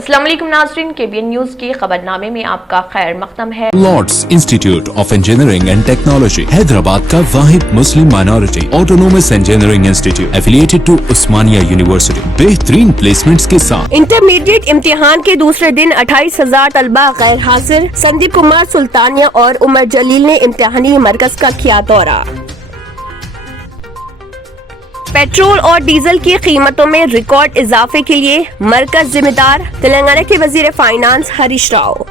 अस्सलाम वालेकुम नाज़रीन, KBN न्यूज़ के खबरनामे में आपका खैर मक़दम है। Lords Institute of Engineering and Technology Hyderabad का वाहिद मुस्लिम minority autonomous engineering institute affiliated to Osmania university बेहतरीन प्लेसमेंट्स के साथ। इंटरमीडिएट इम्तिहान के दूसरे दिन 28,000 तलबा गैर हाजिर। संदीप कुमार सुल्तानिया और उमर जलील ने इम्तिहानी मरकज का किया दौरा। पेट्रोल और डीजल की कीमतों में रिकॉर्ड इजाफे के लिए मरकज जिम्मेदार, तेलंगाना के वजीर फाइनेंस हरीश राव।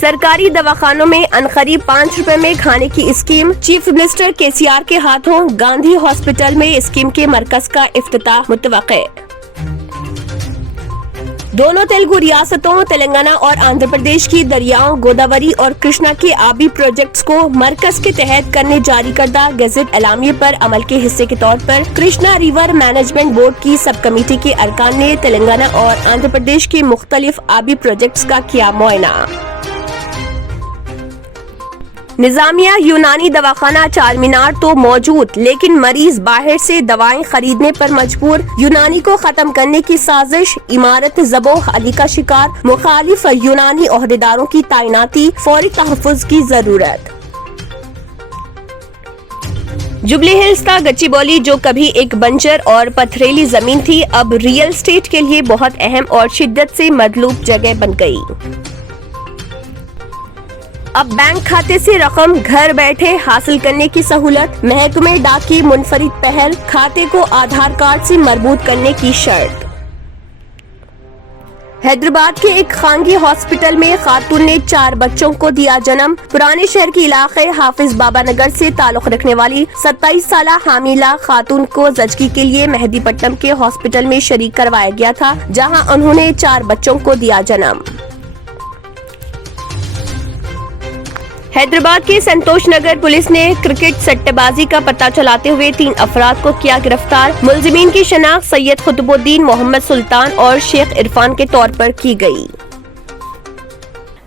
सरकारी दवाखानों में अनकरीब 5 रुपए में खाने की स्कीम, चीफ मिनिस्टर KCR के हाथों गांधी हॉस्पिटल में स्कीम के मरकज का इफ्तिताह मुतवक्के। दोनों तेलुगु रियासतों तेलंगाना और आंध्र प्रदेश की दरियाओं गोदावरी और कृष्णा के आबी प्रोजेक्ट्स को मरकज के तहत करने जारी करदा गजट एलामिये पर अमल के हिस्से के तौर पर कृष्णा रिवर मैनेजमेंट बोर्ड की सब कमेटी के अरकान ने तेलंगाना और आंध्र प्रदेश के मुख्तलिफ आबी प्रोजेक्ट्स का किया मुआयना। निजामिया यूनानी दवाखाना चार मीनार तो मौजूद, लेकिन मरीज बाहर से दवाएं खरीदने पर मजबूर। यूनानी को खत्म करने की साजिश, इमारत ज़बोह अली का शिकार। मुखालिफ यूनानी ओहदेदारों की तैनाती, फौरी तहफ़्फ़ुज़ की जरूरत। जुबली हिल्स का गच्चीबौली जो कभी एक बंजर और पथरीली जमीन थी, अब रियल एस्टेट के लिए बहुत अहम और शिद्दत से मतलूब जगह बन गई। अब बैंक खाते से रकम घर बैठे हासिल करने की सहूलत। महकमे डाक की मुनफरिद पहल, खाते को आधार कार्ड से मरबूत करने की शर्त। हैदराबाद के एक खानगी हॉस्पिटल में खातून ने 4 बच्चों को दिया जन्म। पुराने शहर के इलाके हाफिज बाबा नगर से ताल्लुक रखने वाली 27 साला हामिला खातून को जचगी के लिए मेहदीपट्टनम के हॉस्पिटल में शरीक करवाया गया था, जहां उन्होंने 4 बच्चों को दिया जन्म। हैदराबाद के संतोष नगर पुलिस ने क्रिकेट सट्टेबाजी का पता चलाते हुए 3 अफराद को किया गिरफ्तार। मुलजिमीन की शनाख्त सैयद खुतबुद्दीन, मोहम्मद सुल्तान और शेख इरफान के तौर पर की गई।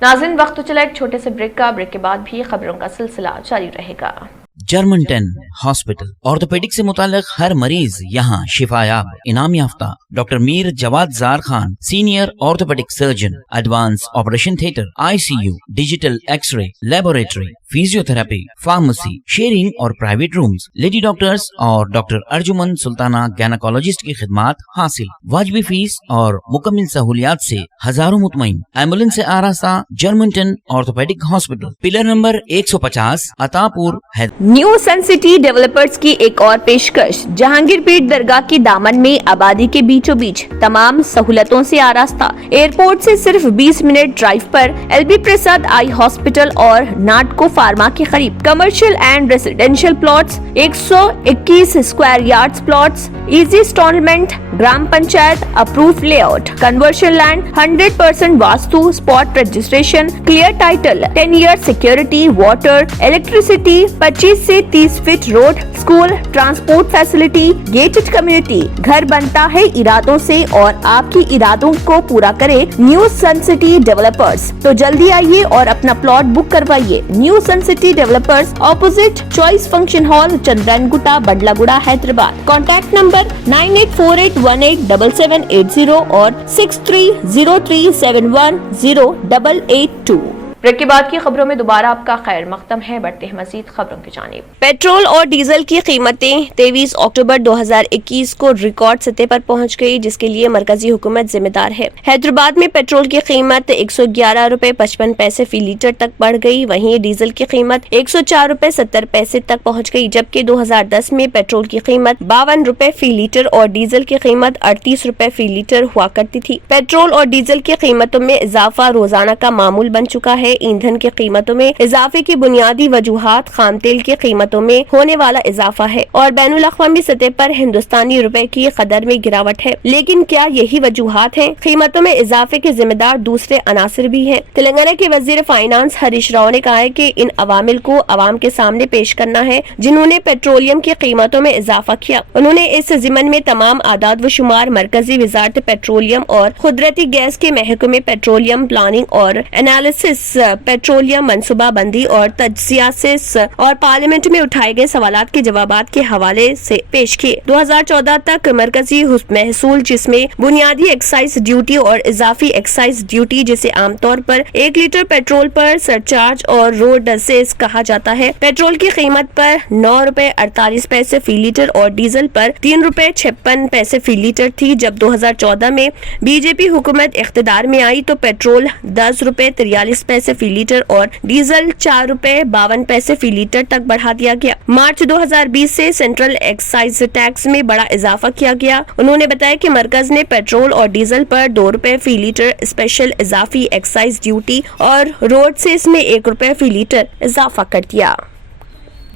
नाज़रीन, वक्त तो चला एक छोटे से ब्रेक का। ब्रेक के बाद भी खबरों का सिलसिला जारी रहेगा। जर्मन-10 हॉस्पिटल ऑर्थोपेडिक से मुताल्लिक हर मरीज यहाँ शिफायाब। इनाम याफ्ता doctor Mir Jawad Jar Khan, senior orthopaedic surgeon, advance operation theatre, ICU, digital x-ray, laboratory, physiotherapy, pharmacy, sharing और प्राइवेट रूम्स, लेडी डॉक्टर्स और डॉक्टर अर्जुमन सुल्ताना गैनाकोलॉजिस्ट की खिदमात हासिल। वाजिबी फीस और मुकम्मल सहूलियात से हजारों मुतमईन। एम्बुलेंस से आरास्ता जर्मन-10 orthopaedic hospital, pillar number 150, Attapur है। न्यू सन सिटी डेवलपर्स की एक और पेशकश, जहांगीर पीर दरगाह के दामन में आबादी के बीचों बीच तमाम सहूलतों से आरास्ता। एयरपोर्ट से सिर्फ 20 मिनट ड्राइव पर LB प्रसाद आई हॉस्पिटल और नाटको फार्मा के करीब। Commercial and residential plots, 121 square yards plots, easy installment, gram panchayat approve layout, conversion land, 100% vastu, spot registration, clear title, 10 year security, water, electricity, 25 से 30 feet road, school, transport facility, gated community. घर बनता है इरादों से और आपकी इरादों को पूरा करे न्यू सन सिटी डेवलपर्स। तो जल्दी आइए और अपना प्लॉट बुक करवाइए। New sun city developers, opposite choice function hall, Chandrayangutta, Badlaguda, Hyderabad. Contact number 9848187780 और 6303710882। ब्रेक के बाद की खबरों में दोबारा आपका खैर मक़दम है। बढ़ते हैं मजीद खबरों की जानिब। पेट्रोल और डीजल की कीमतें 23 अक्टूबर 2021 को रिकॉर्ड सतह पर पहुंच गई, जिसके लिए मरकजी हुकूमत जिम्मेदार है। हैदराबाद में पेट्रोल की कीमत 111 रुपए 55 पैसे फी लीटर तक बढ़ गई। वहीं डीजल की कीमत 104 रुपए 70 पैसे तक पहुंच गई, जबकि 2010 में पेट्रोल की कीमत 52 रुपए फी लीटर और डीजल की कीमत 38 रुपए फी लीटर हुआ करती थी। पेट्रोल और डीजल की कीमतों में इजाफा रोजाना का मामूल बन चुका है। ईंधन की कीमतों में इजाफे की बुनियादी वजूहात खाम तेल की कीमतों में होने वाला इजाफा है और बैनुल अक़वामी सतह पर हिंदुस्तानी रुपए की कदर में गिरावट है। लेकिन क्या यही वजूहात हैं? कीमतों में इजाफे के जिम्मेदार दूसरे अनासर भी हैं। तेलंगाना के वजीर फाइनेंस हरीश राव ने कहा है कि इन अवामिल को अवाम के सामने पेश करना है जिन्होंने पेट्रोलियम की कीमतों में इजाफा किया। उन्होंने इस जिमन में तमाम आदाद व शुमार मरकजी वजारत पेट्रोलियम और कुदरती गैस के महकमे पेट्रोलियम प्लानिंग और एनालिसिस पेट्रोलियम मनसूबा बंदी और तजसियास और पार्लियामेंट में उठाए गए सवालात के जवाबात के हवाले से पेश किए। 2014 तक मरकजी महसूल, जिसमें बुनियादी एक्साइज ड्यूटी और इजाफी एक्साइज ड्यूटी, जिसे आमतौर पर 1 लीटर पेट्रोल पर सरचार्ज और रोड सेस कहा जाता है, पेट्रोल की कीमत पर 9 रुपए 48 पैसे फी लीटर और डीजल पर 3 रुपए 56 पैसे फी लीटर थी। जब 2014 में बीजेपी हुकूमत इख्तिदार में आई तो पेट्रोल 10 रुपए 43 पैसे फी लीटर और डीजल 4 रुपए 52 पैसे फी लीटर तक बढ़ा दिया गया। मार्च 2020 से सेंट्रल एक्साइज टैक्स में बड़ा इजाफा किया गया। उन्होंने बताया कि मरकज ने पेट्रोल और डीजल पर 2 रुपए फी लीटर स्पेशल इजाफी एक्साइज ड्यूटी और रोड सेस में 1 रुपए फी लीटर इजाफा कर दिया।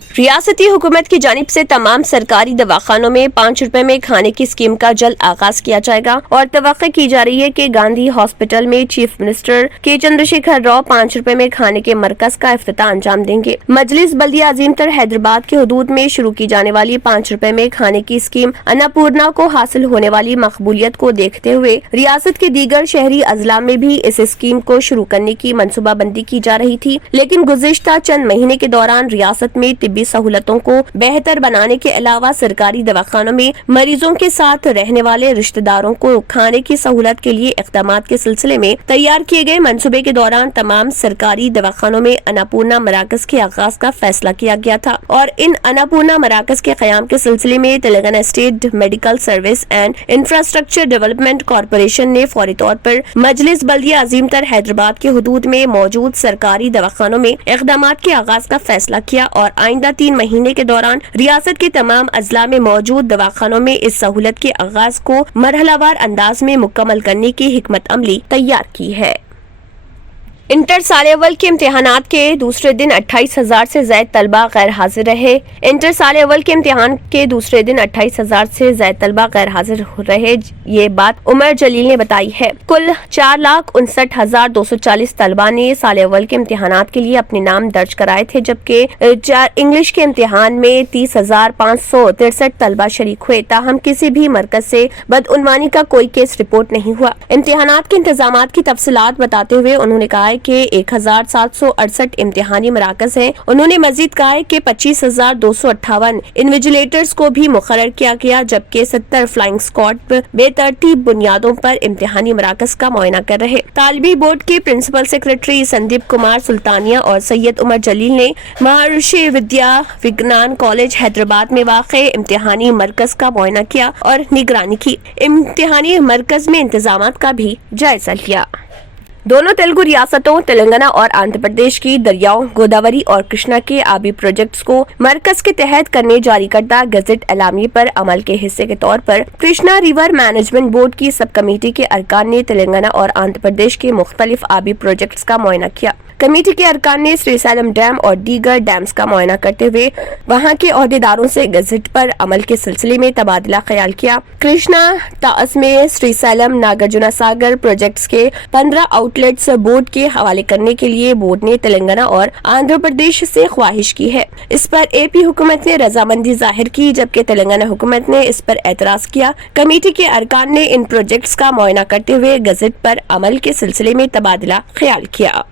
रियासती हुकूमत की जानिब से तमाम सरकारी दवाखानों में 5 रुपए में खाने की स्कीम का जल्द आगाज किया जाएगा और तवक्को की जा रही है कि गांधी हॉस्पिटल में चीफ मिनिस्टर के चंद्रशेखर राव 5 रुपए में खाने के मरकज का इफ्तिताह अंजाम देंगे। मजलिस बल्दिया अजीमतर हैदराबाद के हुदूद में शुरू की जाने वाली 5 रुपए में खाने की स्कीम अन्नपूर्णा को हासिल होने वाली मकबूलियत को देखते हुए रियासत के दीगर शहरी अजला में भी इस स्कीम को शुरू करने की मनसूबाबंदी की जा रही थी, लेकिन गुज़िश्ता चंद महीने के दौरान रियासत में तिब्बी सहूलतों को बेहतर बनाने के अलावा सरकारी दवाखानों में मरीजों के साथ रहने वाले रिश्तेदारों को खाने की सहूलत के लिए इक़दामात के सिलसिले में तैयार किए गए मंसूबे के दौरान तमाम सरकारी दवाखानों में अन्नपूर्णा मराकज के आगाज का फैसला किया गया था और इन अन्नपूर्णा मराकज के क़याम के सिलसिले में Telangana state medical service and infrastructure development corporation ने फौरी तौर पर मजलिस बल्दिया अजीमतर हैदराबाद के हुदूद में मौजूद सरकारी दवाखानों में इक़दामात के आगाज का फैसला किया और आइंदा 3 महीने के दौरान रियासत के तमाम अजला में मौजूद दवाखानों में इस सहूलत के आगाज को मरहलावार अंदाज में मुकम्मल करने की हिकमत अमली तैयार की है। इंटर साल अव्वल के इम्तिहानात के दूसरे दिन 28,000 से ज्यादा तलबा गैर हाजिर रहे। इंटर साल अव्वल के इम्तिहान के दूसरे दिन 28,000 से ज्यादा तलबा गैर हाजिर रहे। ये बात उमर जलील ने बताई है। कुल 4,59,240 तलबा ने साल अव्वल के इम्तिहानात के लिए अपने नाम दर्ज कराए थे, जबकि इंग्लिश के इम्तिहान में 30,563 तलबा शरीक हुए। ताहम किसी भी मरकज से बदउनवानी का कोई केस रिपोर्ट नहीं हुआ। इम्तिहानात के इंतजामात की तफसीलात बताते हुए उन्होंने कहा के 1,768 इम्तिहानी मराकज हैं। उन्होंने मजीद कहा है कि 25,258 इन्विजिलेटर्स को भी मुकर्रर किया गया, जबकि 70 फ्लाइंग स्क्वाड बेतरतीब बुनियादों पर इम्तिहानी मराकज का मुआयना कर रहे। तालिबी बोर्ड के प्रिंसिपल सेक्रेटरी संदीप कुमार सुल्तानिया और सैयद उमर जलील ने महर्षि विद्या विज्ञान कॉलेज हैदराबाद में वाक़े इम्तिहानी मरकज का मुआयना किया और निगरानी की। इम्तिहानी मरकज में इंतजामात का भी जायजा लिया। दोनों तेलुगु रियासतों तेलंगाना और आंध्र प्रदेश की दरियाओं गोदावरी और कृष्णा के आबी प्रोजेक्ट्स को मरकज के तहत करने जारी करदा गजट एलामी पर अमल के हिस्से के तौर पर कृष्णा रिवर मैनेजमेंट बोर्ड की सब कमेटी के अरकान ने तेलंगाना और आंध्र प्रदेश के मुख्तलिफ आबी प्रोजेक्ट्स का मुआयना किया। कमेटी के अरकान ने श्रीसैलम डैम और दीगर डैम्स का मुआयना करते हुए वहां के अहदेदारों से गजट पर अमल के सिलसिले में तबादला ख्याल किया। कृष्णा ताअस में श्रीसैलम नागार्जुना सागर प्रोजेक्ट्स के 15 आउटलेट्स बोर्ड के हवाले करने के लिए बोर्ड ने तेलंगाना और आंध्र प्रदेश से ख्वाहिश की है। इस पर एपी हुकूमत ने रजामंदी जाहिर की, जबकि तेलंगाना हुकूमत ने इस पर एतराज किया। कमेटी के अरकान ने इन प्रोजेक्ट्स का मुआयना करते हुए गजट पर अमल के सिलसिले में तबादला ख्याल किया।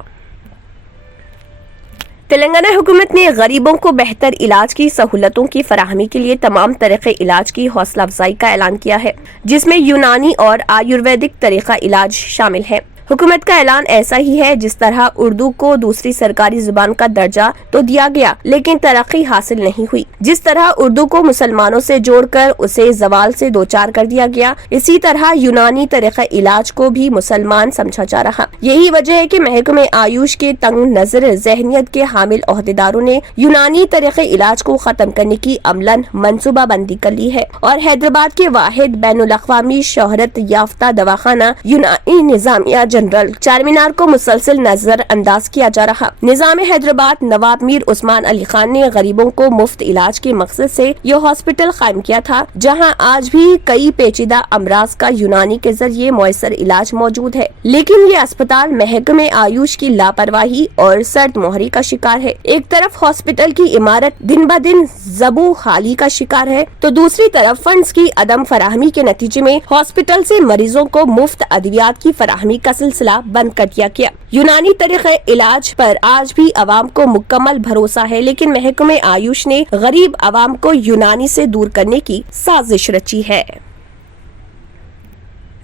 तेलंगाना हुकूमत ने गरीबों को बेहतर इलाज की सहूलतों की फराहमी के लिए तमाम तरीक़े इलाज की हौसला अफजाई का ऐलान किया है, जिसमें यूनानी और आयुर्वेदिक तरीक़ा इलाज शामिल है। हुकूमत का ऐलान ऐसा ही है जिस तरह उर्दू को दूसरी सरकारी जुबान का दर्जा तो दिया गया, लेकिन तरक्की हासिल नहीं हुई। जिस तरह उर्दू को मुसलमानों से जोड़कर उसे जवाल से दो चार कर दिया गया, इसी तरह यूनानी तरीक़ा इलाज को भी मुसलमान समझा जा रहा। यही वजह है कि महकमे आयुष के तंग नजर जहनियत के हामिल अहदेदारों ने यूनानी तरीक़े इलाज को खत्म करने की अमलन मनसूबा बंदी कर ली है और हैदराबाद के वाहिद बैनुल अक़वामी शोहरत याफ्ता दवाखाना यूनानी निज़ामिया जनरल चारमीनार को मुसलसल नजर अंदाज किया जा रहा। निजाम हैदराबाद नवाब मीर उस्मान अली खान ने गरीबों को मुफ्त इलाज के मकसद से यह हॉस्पिटल कायम किया था, जहां आज भी कई पेचीदा अमराज का यूनानी के जरिए मुयसर इलाज मौजूद है, लेकिन ये अस्पताल महकमे आयुष की लापरवाही और सर्द मोहरी का शिकार है। एक तरफ हॉस्पिटल की इमारत दिन ब दिन जबू खाली का शिकार है, तो दूसरी तरफ फंड्स की अदम फराहमी के नतीजे में हॉस्पिटल से मरीजों को मुफ्त अद्वियात की फराहमी का سلسلہ بند کر دیا گیا۔ یونانی طریقہ علاج پر آج بھی عوام کو مکمل بھروسہ ہے، لیکن محکمہ آیوش نے غریب عوام کو یونانی سے دور کرنے کی سازش رچی ہے۔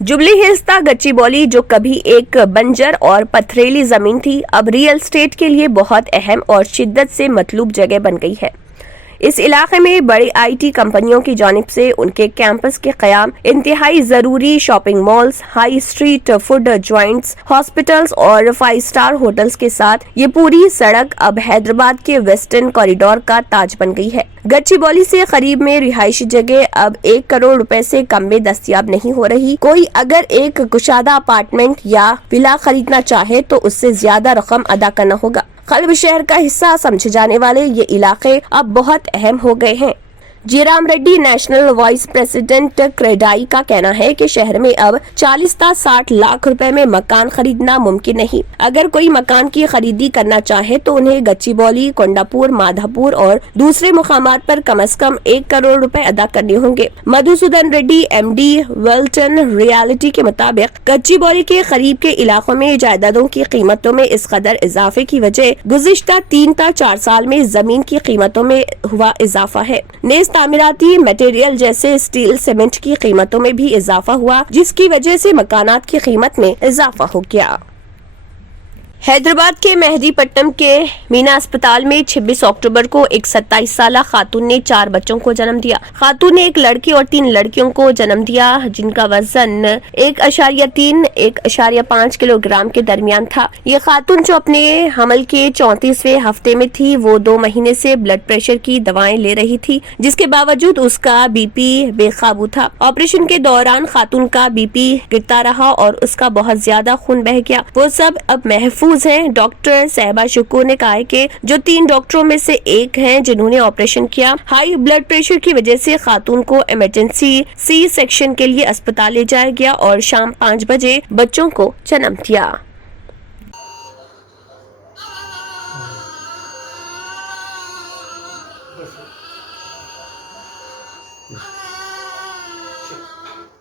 جبلی ہلز تا گچی بولی، جو کبھی ایک بنجر اور پتھریلی زمین تھی، اب ریئل اسٹیٹ کے لیے بہت اہم اور شدت سے مطلوب جگہ بن گئی ہے۔ اس علاقے میں بڑی آئی ٹی کمپنیوں کی جانب سے ان کے کیمپس کے قیام، انتہائی ضروری shopping malls, high street food joints, hospitals اور 5 اسٹار ہوٹلز کے ساتھ یہ پوری سڑک اب حیدرآباد کے ویسٹرن کوریڈور کا تاج بن گئی ہے۔ گچی بولی سے قریب میں رہائشی جگہ اب 1 کروڑ روپے سے کم میں دستیاب نہیں ہو رہی۔ کوئی اگر ایک کشادہ اپارٹمنٹ یا ولا خریدنا چاہے تو اس سے زیادہ رقم ادا کرنا ہوگا۔ قلب شہر کا حصہ سمجھے جانے والے یہ علاقے اب بہت اہم ہو گئے ہیں۔ G Ram Reddy national vice president CREDAI کا کہنا ہے کہ شہر میں اب 40 تا 60 لاکھ روپے میں مکان خریدنا ممکن نہیں۔ اگر کوئی مکان کی خریدی کرنا چاہے تو انہیں گچی بولی، کونڈا پور، مادھا پور اور دوسرے مقامات پر کم از کم 1 کروڑ روپے ادا کرنے ہوں گے۔ مدھوسودن ریڈی ایم ڈی ویلٹن ریالٹی کے مطابق گچی بولی کے قریب کے علاقوں میں جائیدادوں کی قیمتوں میں اس قدر اضافے کی وجہ گزشتہ 3 تا 4 سال میں زمین کی قیمتوں میں ہوا اضافہ ہے۔ تعمیراتی میٹیریل جیسے اسٹیل، سیمنٹ کی قیمتوں میں بھی اضافہ ہوا، جس کی وجہ سے مکانات کی قیمت میں اضافہ ہو گیا۔ حیدرآباد کے مہدی پٹنم کے مینا اسپتال میں 26 اکتوبر کو ایک 27 سالہ خاتون نے 4 بچوں کو جنم دیا۔ خاتون نے 1 لڑکی اور 3 لڑکیوں کو جنم دیا، جن کا وزن 1.3-1.5 کلو گرام کے درمیان تھا۔ یہ خاتون جو اپنے حمل کے 34ویں ہفتے میں تھی، وہ 2 مہینے سے بلڈ پریشر کی دوائیں لے رہی تھی، جس کے باوجود اس کا بی پی بے قابو تھا۔ آپریشن کے دوران خاتون کا بی پی گرتا رہا اور اس کا بہت زیادہ خون بہہ گیا۔ وہ سب اب محفوظ ہیں۔ ڈاکٹر صاحبہ شکور نے کہا کہ جو 3 ڈاکٹروں میں سے ایک ہیں جنہوں نے آپریشن کیا، ہائی بلڈ پریشر کی وجہ سے خاتون کو ایمرجنسی سی سیکشن کے لیے اسپتال لے جایا گیا اور شام 5 بجے بچوں کو جنم دیا۔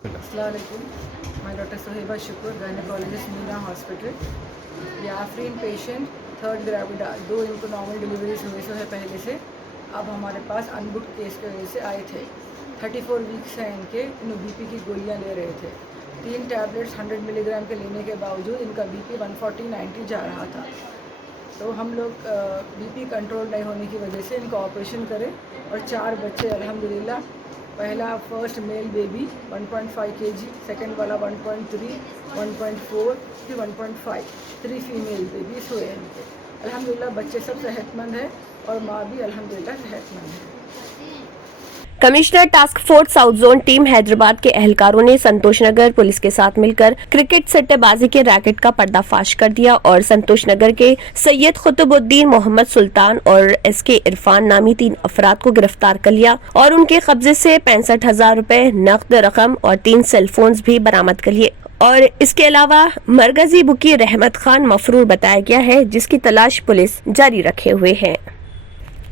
السلام علیکم، میں ڈاکٹر صاحبہ شکور، گائنیکالوجسٹ مینا ہاسپٹل۔ یہ آفرین پیشنٹ 3rd گریوڈ 2 ان کو نارمل ڈلیوریز ہوئی ہے پہلے سے، اب ہمارے پاس انبک کیس کی وجہ سے آئے تھے۔ 34 ویکس ہیں ان کے، انہوں بی پی کی گولیاں لے رہے تھے۔ 3 ٹیبلٹس 100 ملی گرام کے لینے کے باوجود ان کا بی پی 140-90 جا رہا تھا۔ تو ہم لوگ بی پی کنٹرول نہیں ہونے کی وجہ سے ان کو آپریشن کرے اور 4 بچے الحمدللہ۔ پہلا فرسٹ میل بیبی 1.5 kg، سیکنڈ والا 1.3، 1.4، پھر 1.5، 3 فیمیل بیبیز ہوئے ہیں ان کے۔ الحمدللہ بچے سب صحت مند ہیں اور ماں بھی الحمدللہ صحت مند ہے۔ Commissioner task force south zone team Hyderabad کے اہلکاروں نے سنتوش نگر پولیس کے ساتھ مل کر کرکٹ سٹے بازی کے ریکٹ کا پردہ فاش کر دیا اور سنتوش نگر کے سید قطب الدین محمد سلطان اور ایس کے عرفان نامی 3 افراد کو گرفتار کر لیا اور ان کے قبضے سے 65,000 روپے نقد رقم اور 3 سیل فونز بھی برآمد کر لیے۔ اور اس کے علاوہ مرکزی بکی رحمت خان مفرور بتایا گیا ہے، جس کی تلاش پولیس جاری رکھے ہوئے ہے۔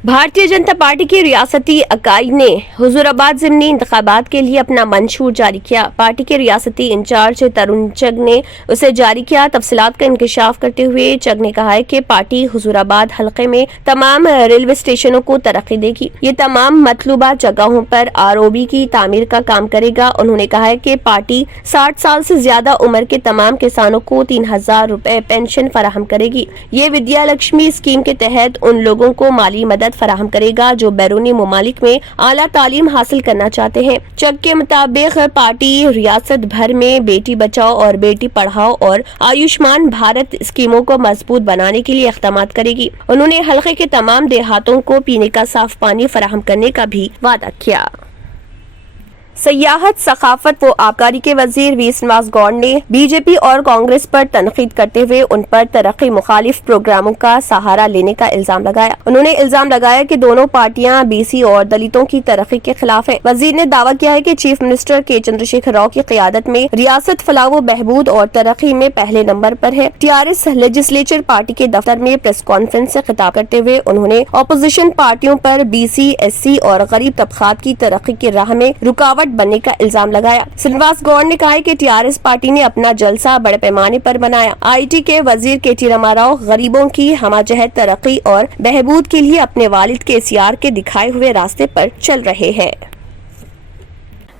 بھارتیہ جنتا پارٹی کی ریاستی اکائی نے حضور آباد ضمنی انتخابات کے لیے اپنا منشور جاری کیا۔ پارٹی کے ریاستی انچارج ترون چگ نے اسے جاری کیا۔ تفصیلات کا انکشاف کرتے ہوئے چگ نے کہا ہے کہ پارٹی حضور آباد حلقے میں تمام ریلوے اسٹیشنوں کو ترقی دے گی۔ یہ تمام مطلوبہ جگہوں پر ROB کی تعمیر کا کام کرے گا۔ انہوں نے کہا ہے کہ پارٹی 60 سال سے زیادہ عمر کے تمام کسانوں کو 3,000 روپے پینشن فراہم کرے گی۔ یہ ودیا لکشمی اسکیم کے تحت ان لوگوں کو مالی مدد فراہم کرے گا جو بیرونی ممالک میں اعلیٰ تعلیم حاصل کرنا چاہتے ہیں۔ چگ کے مطابق پارٹی ریاست بھر میں بیٹی بچاؤ اور بیٹی پڑھاؤ اور آیوشمان بھارت اسکیموں کو مضبوط بنانے کے لیے اقدامات کرے گی۔ انہوں نے حلقے کے تمام دیہاتوں کو پینے کا صاف پانی فراہم کرنے کا بھی وعدہ کیا۔ سیاحت، ثقافت و آبکاری کے وزیر وی سرینواس گوڑ نے بی جے پی اور کانگریس پر تنقید کرتے ہوئے ان پر ترقی مخالف پروگراموں کا سہارا لینے کا الزام لگایا۔ انہوں نے الزام لگایا کہ دونوں پارٹیاں BC اور دلتوں کی ترقی کے خلاف ہیں۔ وزیر نے دعویٰ کیا ہے کہ چیف منسٹر کے چندر شیکھر راؤ کی قیادت میں ریاست فلاح و بہبود اور ترقی میں پہلے نمبر پر ہے۔ TRS لیجسلیچر پارٹی کے دفتر میں پریس کانفرنس سے خطاب کرتے ہوئے انہوں نے اپوزیشن پارٹیوں پر BC، SC اور غریب طبقات کی ترقی کی راہ میں رکاوٹ रुकावट बनने का इल्जाम लगाया। श्रीनिवास गौड़ ने कहा कि टीआरएस पार्टी ने अपना जलसा बड़े पैमाने पर बनाया। आईटी के वजीर केटी रामाराव गरीबों की हमाजहत तरक्की और बहबूद के लिए अपने वालिद केसीआर के दिखाए हुए रास्ते पर चल रहे हैं।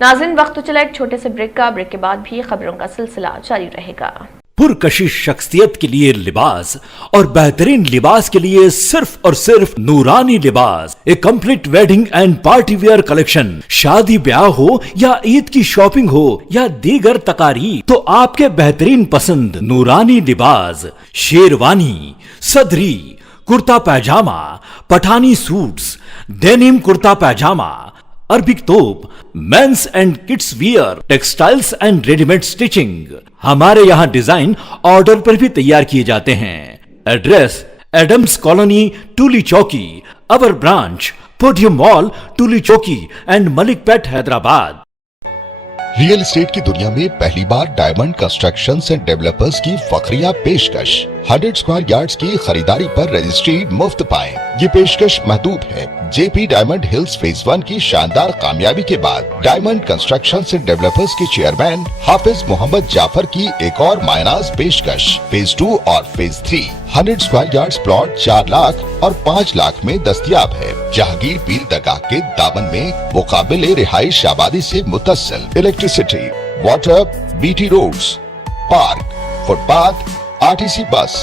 नाज़रीन, वक्त तो चला एक छोटे से ब्रेक का। ब्रेक के बाद भी खबरों का सिलसिला जारी रहेगा। पुरकशिश शख्सियत के लिए लिबास और बेहतरीन लिबास के लिए सिर्फ और सिर्फ Noorani Libas, a complete wedding and party wear collection. शादी ब्याह हो या ईद की शॉपिंग हो या दीगर तकारीब, तो आपके बेहतरीन पसंद नूरानी लिबास, शेरवानी, सदरी, kurta pyjama, Pathani suits, denim kurta pyjama, Arabic तोप, men's and kids wear, textiles and readymade stitching. हमारे यहाँ डिजाइन ऑर्डर पर भी तैयार किए जाते हैं। एड्रेस एडम्स कॉलोनी, टूली चौकी। अवर ब्रांच पोडियम मॉल, टूली चौकी and Malik pet, Hyderabad. Real estate की दुनिया में पहली बार डायमंड कंस्ट्रक्शंस एंड डेवलपर्स की फखरिया पेशकश। 100 स्क्वायर यार्ड्स की खरीदारी पर रजिस्ट्री मुफ्त पाएं। ये पेशकश महदूद है। जेपी डायमंड हिल्स फेज 1 की शानदार कामयाबी के बाद डायमंड कंस्ट्रक्शंस एंड डेवलपर्स के चेयरमैन हाफिज मोहम्मद जाफर की एक और मायनाज पेशकश। फेज 2 और phase 3 100 square yards plot 4 lakh और 5 लाख में दस्तयाब है। जहांगीर पीर दरगाह के दामन में मुकाबिले रिहाइश आबादी से मुतस्सिल। Electricity, water, BT roads, park, footpath, RTC bus,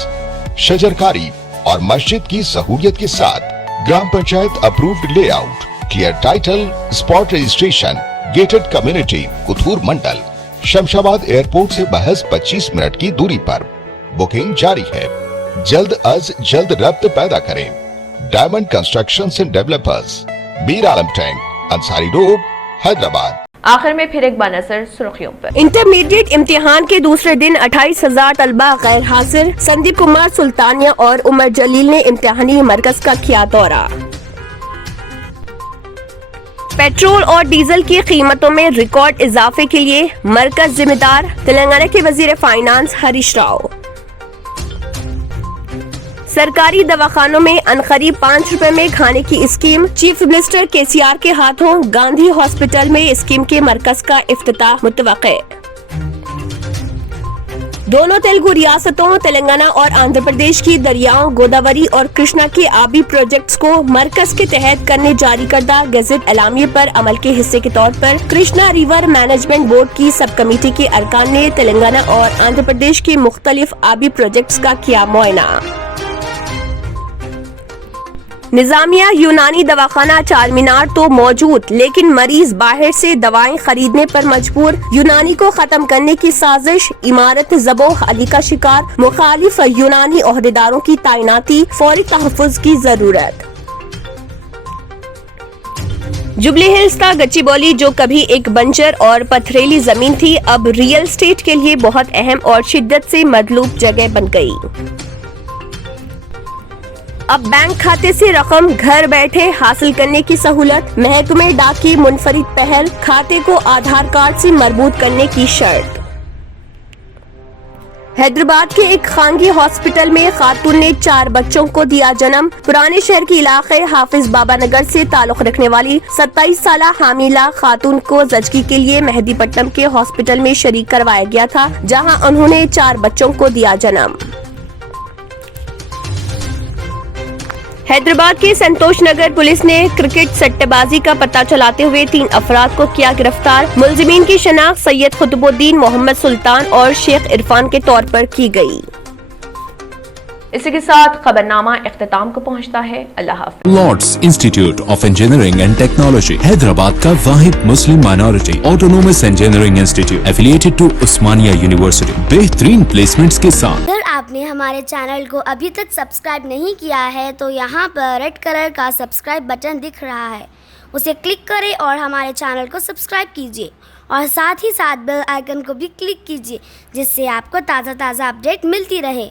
शजरकारी और मस्जिद की सहूलियत के साथ ग्राम panchayat approved layout, clear title, spot registration, gated community, Kuthur mandal, Shamshabad airport से महज 25 मिनट की दूरी पर। बुकिंग जारी है। जल्द अज जल्द रब्त पैदा करें। Diamond constructions and developers, Mir Alam tank, Ansari road, Hyderabad. आखिर में फिर एक बार नजर सुर्खियों पर। इंटरमीडिएट इम्तिहान के दूसरे दिन 28,000 तलबा गैर हाजिर। संदीप कुमार सुल्तानिया और उमर जलील ने इम्तिहानी मरकज का किया दौरा। पेट्रोल और डीजल की कीमतों में रिकॉर्ड इजाफे के लिए मरकज जिम्मेदार, तेलंगाना के वजीर फाइनेंस हरीश राव। सरकारी दवाखानों में अनकरीब 5 रुपए में खाने की स्कीम। चीफ मिनिस्टर केसीआर के हाथों गांधी हॉस्पिटल में स्कीम के मरकज का इफ्तिताह मुतवक्के। दोनों तेलुगु रियासतों तेलंगाना और आंध्र प्रदेश की दरियाओं गोदावरी और कृष्णा के आबी प्रोजेक्ट्स को मरकज के तहत करने जारी करदा गजट एलामिये पर अमल के हिस्से के तौर पर कृष्णा रिवर मैनेजमेंट बोर्ड की सब कमेटी के अरकान ने तेलंगाना और आंध्र प्रदेश के मुख्तलिफ आबी प्रोजेक्ट्स का किया मुआयना। निजामिया यूनानी दवाखाना चार मीनार तो मौजूद, लेकिन मरीज बाहर से दवाएं खरीदने पर मजबूर। यूनानी को खत्म करने की साजिश, इमारत ज़बोह अली का शिकार। मुखालिफ यूनानी ओहदेदारों की तैनाती, फौरी तहफ़्फ़ुज़ की जरूरत। जुबली हिल्स का गच्चीबौली, जो कभी एक बंजर और पथरीली जमीन थी, अब रियल एस्टेट के लिए बहुत अहम और शिद्दत से मतलूब जगह बन गई। अब बैंक खाते से रकम घर बैठे हासिल करने की सहूलत। महकमे डाक की मुनफरिद पहल, खाते को आधार कार्ड से मरबूत करने की शर्त। हैदराबाद के एक खानगी हॉस्पिटल में खातून ने 4 बच्चों को दिया जन्म। पुराने शहर के इलाके हाफिज बाबा नगर से ताल्लुक रखने वाली 27 साला हामिला खातून को जचगी के लिए मेहदीपट्टनम के हॉस्पिटल में शरीक करवाया गया था, जहां उन्होंने 4 बच्चों को दिया जन्म। हैदराबाद के संतोष नगर पुलिस ने क्रिकेट सट्टेबाजी का पता चलाते हुए 3 अफराद को किया गिरफ्तार। मुलजिमीन की शनाख्त सैयद खुतबुद्दीन, मोहम्मद सुल्तान और शेख इरफान के तौर पर की गई। इसी के साथ खबरनामा इख्तिताम को पहुंचता है। अल्लाह हाफ़िज़। Lords Institute of Engineering and Technology, Hyderabad का वाहिद मुस्लिम minority autonomous engineering institute affiliated to Osmania university, बेहतरीन प्लेसमेंट्स के साथ। अगर आपने हमारे चैनल को अभी तक सब्सक्राइब नहीं किया है तो यहाँ पर रेड कलर का सब्सक्राइब बटन दिख रहा है, उसे क्लिक करें और हमारे चैनल को सब्सक्राइब कीजिए और साथ ही साथ बेल आइकन को भी क्लिक कीजिए, जिससे आपको ताज़ा अपडेट मिलती रहे।